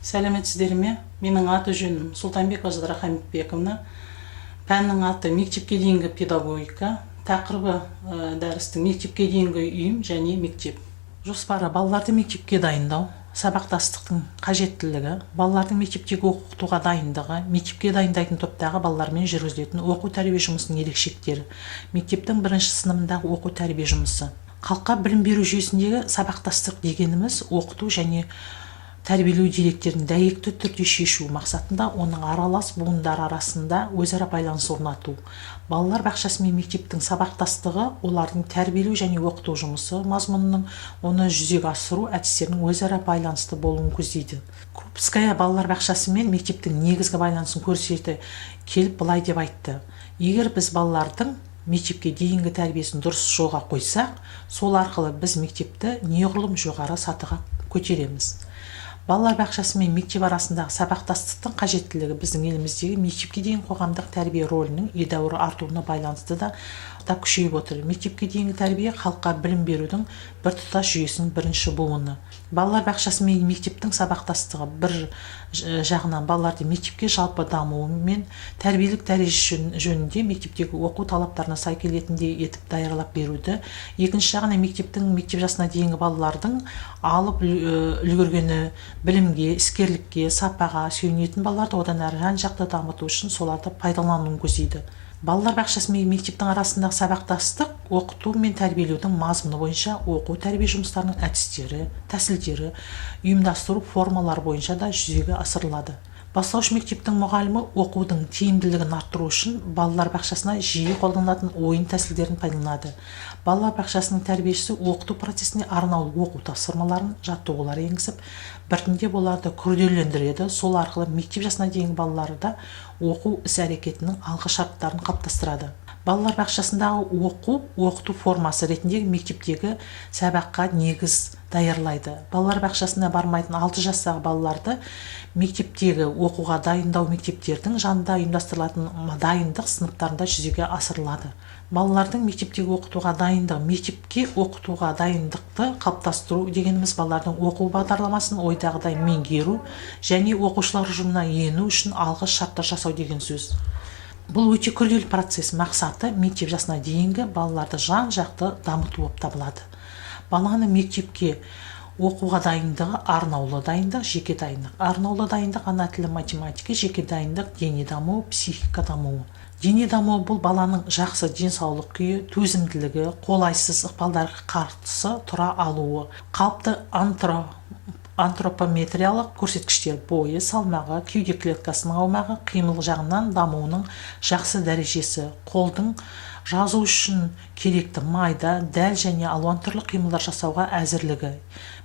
Сәлеметсіздер ме? Менің аты жөнім Сұлтанбекова Жадыра Хамитбековна. Пәннің аты мектепке дейінгі педагогика. Тақырыбы дәрістің мектепке дейінгі үйім және мектеп. Жоспары балаларды мектепке дайындау, сабақтастықтың қажеттілігі, балалардың мектептегі оқытуға дайындығы, мектепке дайындайтын топтағы балалармен жүргізілетін оқу-тәрбие жұмысының ерекшеліктері, мектептің бірінші сыныбындағы оқу-тәрбие жұмысы. Халыққа білім беру жүйесіндегі сабақтастық дегеніміз оқыту және тәрбиелеу деректерін дәйекті түрде шешу мақсатында оның аралас буындар арасында өзара байланыс орнату. Балалар бақшасы мен мектептің сабақтастығы олардың тәрбиелеу және оқыту жұмысы мазмұнының оны жүзеге асыру әдістерінің өзара байланысты болуын көздейді. Крупская балалар бақшасы мен мектептің негізгі байланысын көрсете келіп былай деп айтты: егер біз балалардың мектепке дейінгі тәрбиесін дұрыс жолға қойсақ, сол арқылы біз мектепті неғұрлым жоғары сатыға көтереміз. Балалар бақшасы мен мектеп арасындағы сабақтастықтың қажеттілігі біздің еліміздегі мектепке дейінгі қоғамдық тәрбие рөлінің едәуір артуына байланысты да күшейіп отыр. Мектепке дейінгі тәрбие халыққа білім берудің біртұтас жүйесінің бірінші буыны. Балалар бақшасы мен мектептің сабақтастығы бір жағынан балаларды мектепке жалпы дамуы мен тәрбиелік дәреже жөнінде мектептегі оқу талаптарына сай келетіндей етіп даярлап беруді, екінші жағынан мектеп жасына дейінгі балалардың алып үлгергені білімге, іскерлікке, сапаға сүйенетін балаларды одан әрі жан-жақты дамыту үшін соларды пайдалануын көздейді. Балалар бақшасы мен мектептің арасындағы сабақтастық оқыту мен тәрбиелеудің мазмұны бойынша оқу-тәрбие жұмыстарының әдістері, тәсілдері, ұйымдастыру формалары бойынша да жүзеге асырылады. Бастауыш мектептің мұғалімі оқудың тиімділігін арттыру үшін балалар бақшасына жиі қолданылатын ойын тәсілдерін пайдаланады. Балалар бақшасының тәрбиешісі оқыту процесіне арнаулы оқу тапсырмаларын, жаттығулар енгізіп, біртіндеп оларды күрделендіреді. Сол арқылы мектеп жасына дейінгі балаларда оқу іс-әрекетінің алғы шарттарын қалыптастырады. Балалар бақшасындағы оқыту формасы ретіндегі мектептегі сабаққа негіз даярлайды. Балалар бақшасына бармайтын 6 жастағы балаларды мектептегі оқуға дайындау мектептердің жанында ұйымдастырылатын дайындық сыныптарында жүзеге асырылады. Балалардың мектептегі оқытуға дайындығы, мектепке оқытуға дайындықты қалыптастыру дегеніміз балалардың оқу бағдарламасын ойдағыдай меңгеру және оқушылар ұжымына ену үшін алғы шарттар жасау деген сөз. Бұл өте күрделі процесс. Мақсаты мектеп жасына дейінгі балаларды жан-жақты дамыту болып табылады. Баланы мектепке оқуға дайындығы арнаулы дайындық, жеке дайындық. Арнаулы дайындық ана тілі, математика, жеке дайындық, дене дамуы, психика дамуы. Дене дамуы бұл баланың жақсы денсаулық күйі, төзімділігі, қолайсыз ықпалдарға қарсы тұра алуы, қалыпты антропометриялық көрсеткіштер бойы, салмағы, кеуде клеткасының аумағы, қимыл жағынан дамуының жақсы дәрежесі, қолдың жазу үшін керекті майда, дәл және алуан түрлі қимылдар жасауға әзірлігі,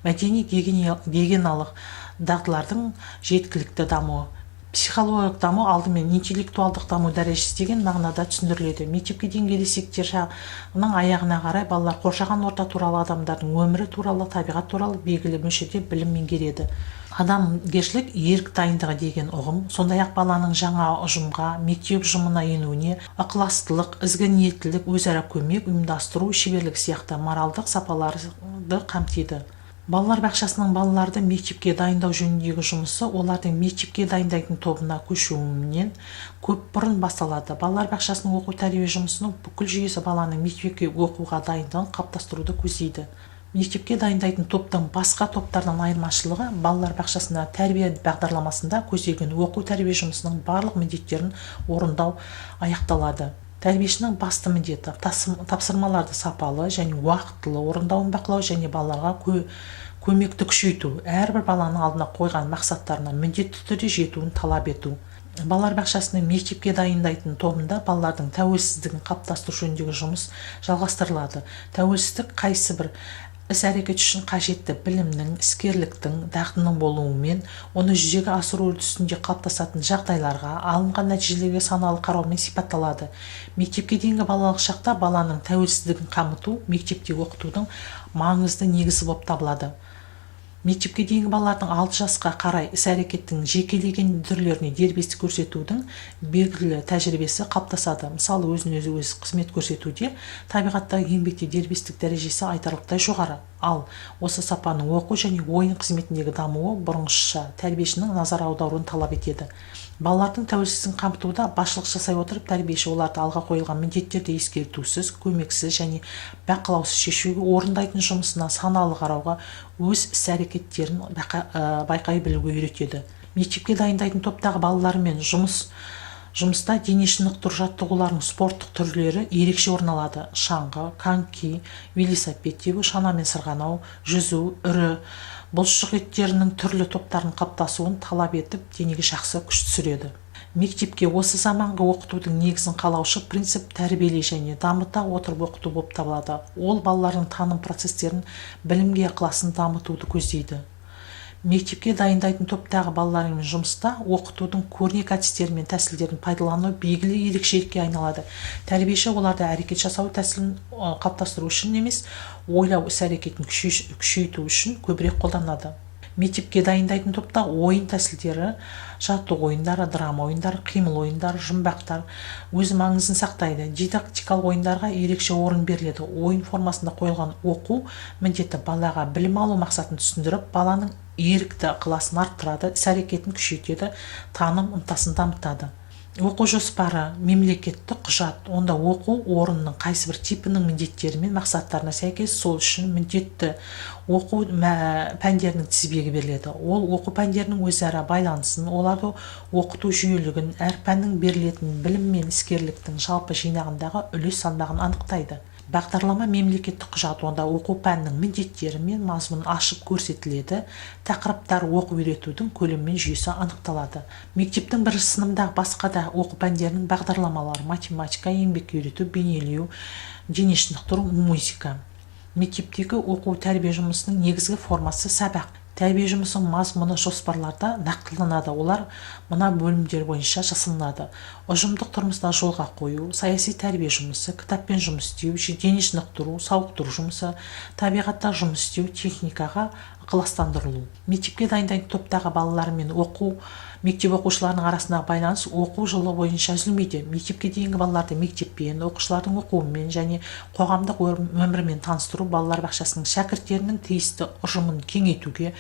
мәдени гигиеналық дағдылардың жеткілікті дамуы. Психологиялық даму алдымен интеллектуалдық даму дәрежесі деген мағынада түсіндіріледі. Мектепке дейінгі ересектер жағының аяғына қарай балалар қоршаған орта туралы, адамдардың өмірі туралы, табиғат туралы белгілі мөлшерде білім меңгереді. Адамгершілік ерік дайындығы деген ұғым, сондай-ақ баланың жаңа ұжымға, мектеп ұжымына енуіне ықыластылық, ізгі ниеттілік, өзара көмек, ұйымдастыру шеберлігі сияқты моральдық сапаларды қамтиды. Балалар бақшасының балаларды мектепке дайындау жөніндегі жұмысы олардың мектепке дайындайтын тобына көшуінен көп бұрын басталады. Балалар бақшасының оқу-тәрбие жұмысының бүкіл жүйесі баланың мектепке оқуға дайындығын қалыптастыруды көздейді. Мектепке дайындайтын топтың басқа топтардан айырмашылығы балалар бақшасына тәрбие бағдарламасында көзделген оқу-тәрбие жұмысының барлық міндеттерін орындау аяқталады. Тәрбиешінің басты міндеті тапсырмаларды сапалы және уақытылы орындауын бақылау және балаларға көмекті күшейту, әрбір баланың алдына қойған мақсаттарына міндетті түрде жетуін талап ету. Балалар бақшасының мектепке дайындайтын тобында балалардың тәуелсіздігін қалыптастыру жөніндегі жұмыс жалғастырылады. Тәуелсіздік қайсы бір іс-әрекет үшін қажетті білімнің, іскерліктің, дағдының болуымен, оны жүзеге асыру үрдісінде қалыптасатын жағдайларға, алынған нәтижелерге саналы қараумен сипатталады. Мектепке дейінгі балалық шақта баланың тәуелсіздігін қамту мектепте оқытудың маңызды негізі болып табылады. Мектепке дейінгі балалардың 6 жасқа қарай іс-әрекеттің жекелеген түрлеріне дербестік көрсетудің белгілі тәжірибесі қалыптасады. Мысалы, өзін-өзі қызмет көрсетуде, табиғаттағы еңбекте дербестік дәрежесі айтарлықтай жоғары. Ал осы сапаның оқу және ойын қызметіндегі дамуы бұрынғыша тәрбиешінің назар аударуын талап етеді. Балалардың тәуелсіздігін қамтуда басшылық жасай отырып, тәрбиеші оларды алға қойылған міндеттерді ескертусіз, көмексіз және бақылаусыз шешуге, орындайтын жұмысына саналы қарауға, өз іс-әрекеттерін байқай білуге үйретеді. Мектепке дайындайтын топтағы балалармен жұмыста дене шынықтыру жаттығуларының спорттық түрлері ерекше орын алады. Шаңғы, коньки, велосипед тебу, шанамен сырғанау, жүзу, үрі бұлшық еттерінің түрлі топтардың қалыптасуын талап етіп, денеге жақсы күш түсіреді. Мектепке осы заманғы оқытудың негізін қалаушы принцип тәрбиелей және дамыта отырып оқыту болып табылады. Ол балалардың таным процестерін, білімге ықыласын дамытуды көздейді. Мектепке дайындайтын топтағы балалармен жұмыста оқытудың көрнекі әдістері мен тәсілдерін пайдалану белгілі ерекшелікке айналады. Тәрбиеші оларды әрекет жасау тәсілін қалыптастыру үшін емес, ойлау іс-әрекетін күшейту үшін көбірек қолданады. Мектепке дайындайтын топта ойын тәсілдері, жаттығу ойындары, драма ойындары, қимыл ойындары, жұмбақтар өз маңызын сақтайды. Дидактикалық ойындарға ерекше орын беріледі. Ойын формасында қойылған оқу міндеті балаға білім алу мақсатын түсіндіріп, баланың ерікті ықыласын арттырады, іс-әрекетін күшейтеді, таным ынтасын дамытады. Оқу жоспары мемлекеттік құжат. Онда оқу орнының қайсы бір типінің міндеттері мен мақсаттарына сәйкес сол үшін міндетті оқу пәндерінің тізбегі беріледі. Ол оқу пәндерінің өзара байланысын, оларды оқыту жүйелігін, әр пәннің берілетін білім мен іскерліктің жалпы жинағындағы үлес салмағын анықтайды. Бағдарлама мемлекеттік құжат. Онда оқу пәнінің міндеттері мен мазмұны ашып көрсетіледі. Тақырыптар оқу үйретудің көлемі мен жүйесі анықталады. Мектептің бірінші сыныбындағы басқа да оқу пәндерінің бағдарламалары: математика, еңбек үйрету, бейнелеу, дене шынықтыру, музыка. Мектептегі оқу тәрбие жұмысының негізгі формасы сабақ. Тәрбие жұмысы мазмұны жоспарларда нақтыланады. Олар мына бөлімдер бойынша жасалынады: ұжымдық тұрмыста жолға қою, саяси тәрбие жұмысы, кітаппен жұмыс істеу, дене шынықтыру, сауықтыру жұмысы, табиғатта жұмыс істеу, техникаға ықыластандырылу. Мектепке дайындайтын топтағы балалармен мектеп оқушыларының арасындағы байланыс оқу жылы бойынша үзілмейді. Мектепке дейінгі балаларды мектеппен, оқушылардың оқуымен және қоғамдық өмірмен таныстыру, балалар бақшасының шәкірттерінің тиісті ұжымын кеңейтуге,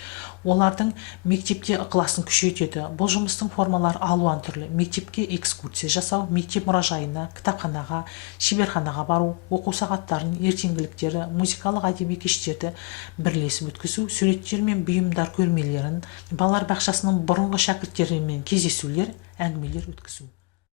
олардың мектепте ықыласын күшейтеді. Бұл жұмыстың формалары алуан түрлі: мектепке экскурсия жасау, мектеп мұражайына, кітапханаға, шеберханаға бару, оқу сағаттарын, ертеңгіліктері, музыкалық әдеби кештерді бірлесіп өткізу, суреттер мен бұйымдар көрмелерін, балалар бақшасының бұрынғы шәкірттерімен кездесулер, әңгімелер өткізу.